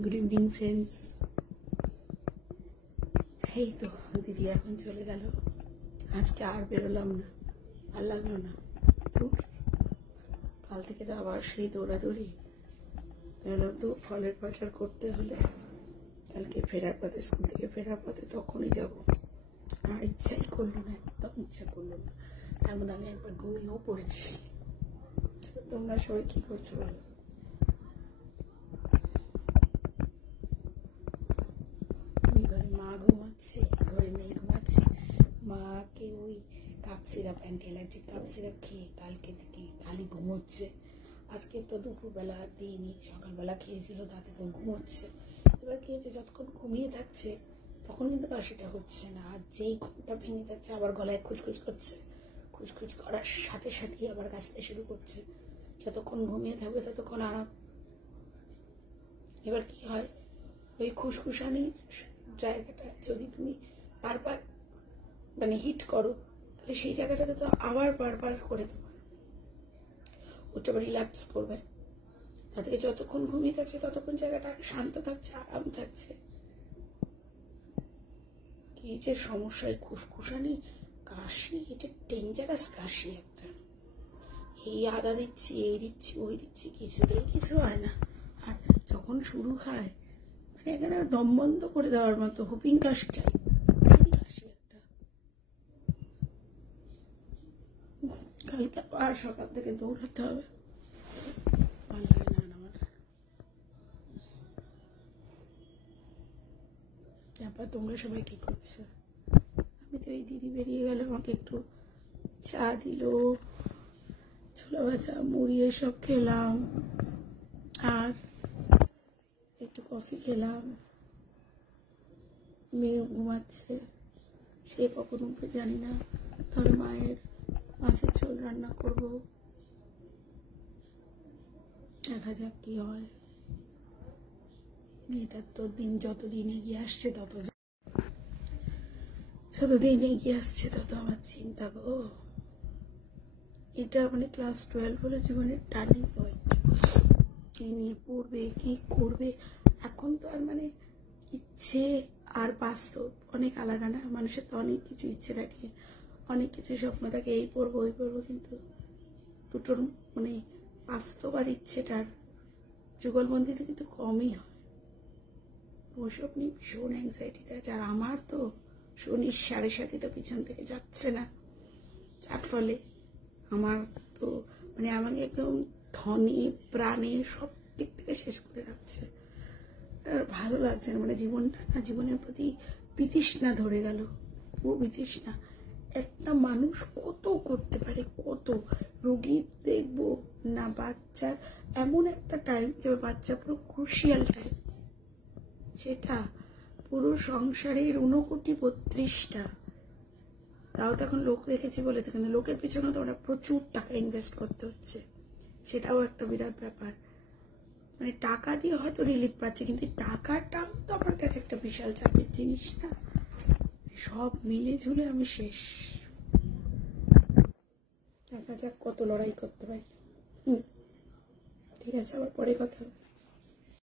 Good evening friends. এই তো দিদি এখন চলে গেল, আজকে আর বেরোলাম না, আর লাগলো না। কাল থেকে তো আবার সেই দৌড়াদৌড়ি, তাহলে একটু ফলের পাচার করতে হলে কালকে ফেরার পথে, স্কুল থেকে ফেরার পথে তখনই যাব। আর ইচ্ছাই করলো না, একদম ইচ্ছা করলো না। তার মধ্যে আমি একবার ঘুমিয়েও পড়েছি। তোমরা সবাই কি করছো বলো? ঘরে মা ঘুমাচ্ছে, ঘরে মেয়ে ঘুমাচ্ছে। মাকে ওই cough syrup, anti allergic cough syrup খেয়ে কালকে থেকে খালি ঘুমোচ্ছে। আজকে তো দুপুরবেলা দিইনি, সকালবেলা খেয়েছিল, তাতে তো ঘুমোচ্ছে। এবার কি হচ্ছে, যতক্ষণ ঘুমিয়ে থাকছে তখন কিন্তু কাশিটা হচ্ছে না, আর যেই ঘুমটা ভেঙে যাচ্ছে আবার গলায় খুচখুচ করছে। খুচখুচ করার সাথে সাথেই আবার কাশতে শুরু করছে। যতক্ষণ ঘুমিয়ে থাকবে ততক্ষণ আরাম। এবার কি হয়, ওই খুসখুসানি জায়গাটা যদি তুমি বারবার মানে হিট করো, তাহলে সেই জায়গাটাতে তো আবার বারবার করে তোমার ওটা রিল্যাক্স করবে। তাদেরকে যতক্ষণ ঘুমিয়ে থাকছে ততক্ষণ জায়গাটা শান্ত থাকছে, আরাম থাকছে। কি যে সমস্যা, খুসখুসানি কাশি, এটা ডেঞ্জারাস কাশি একটা। এই আদা দিচ্ছি, এই দিচ্ছি, ওই দিচ্ছি, কিছুতেই কিছু হয় না। আর যখন শুরু খায় মানে এখানে দম বন্ধ করে দেওয়ার মতো হুপিং কাশি টাইপ কাশি একটা। কালকে আর সকাল থেকে দৌড়াতে হবে, ভালো লাগে না আমার। তারপর তোমরা সবাই কি করছো? আমি তো এই দিদি বেরিয়ে গেল, আমাকে একটু চা দিল, ছোলা ভাজা, মুড়ি এসব খেলাম, আর একটু কফি খেলাম। মেয়ে ঘুমাচ্ছে, সে কখন উঠবে জানি না। তাহলে মায়ের মাছের ঝোল রান্না করবো, দেখা যাক কি হয়। মেয়েটার তো দিন যতদিন এগিয়ে আসছে ততদিন এগিয়ে আসছে তত আমার চিন্তা গো। এটা মানে ক্লাস 12 হলো জীবনের টার্নিং পয়েন্ট। কি নিয়ে পড়বে, কি করবে, এখন তো আর মানে ইচ্ছে আর বাস্তব অনেক আলাদা না। মানুষের তো অনেক কিছু ইচ্ছে থাকে, অনেক কিছু স্বপ্ন থাকে, এই পড়বো ওই পড়বো, কিন্তু দুটোর মানে বাস্তব আর ইচ্ছেটার যুগলবন্দিতে কিন্তু কমই হয়। ওসব নিয়ে ভীষণ অ্যাংজাইটিতে আছে। আর আমার তো শনির 7.5 তো পিছন থেকে যাচ্ছে না, যার ফলে আমার তো মানে আমাকে একদম ধনে প্রাণে সব দিক থেকে শেষ করে রাখছে। আর ভালো লাগছে না, মানে জীবনটা না, জীবনের প্রতি বিতৃষ্ণা ধরে গেল, পুরো বিতৃষ্ণা। একটা মানুষ কত করতে পারে, কত রোগী দেখবো না, বাচ্চার এমন একটা টাইম যে বাচ্চা পুরো ক্রুশিয়াল টাইম, সেটা পুরো সংসারের 39টা। তাও তো এখন লোক রেখেছি বলে তো, কিন্তু লোকের পিছনে তো ওরা প্রচুর টাকা ইনভেস্ট করতে হচ্ছে, সেটাও একটা বিরাট ব্যাপার। মানে টাকা দিয়ে হয়তো রিলিফ পাচ্ছে, কিন্তু টাকাটাও তো আমার কাছে একটা বিশাল চাপের জিনিস না। সব মিলে ঝুলে আমি শেষ। দেখা যাক কত লড়াই করতে পারি। ঠিক আছে, আবার পরে কথা হবে।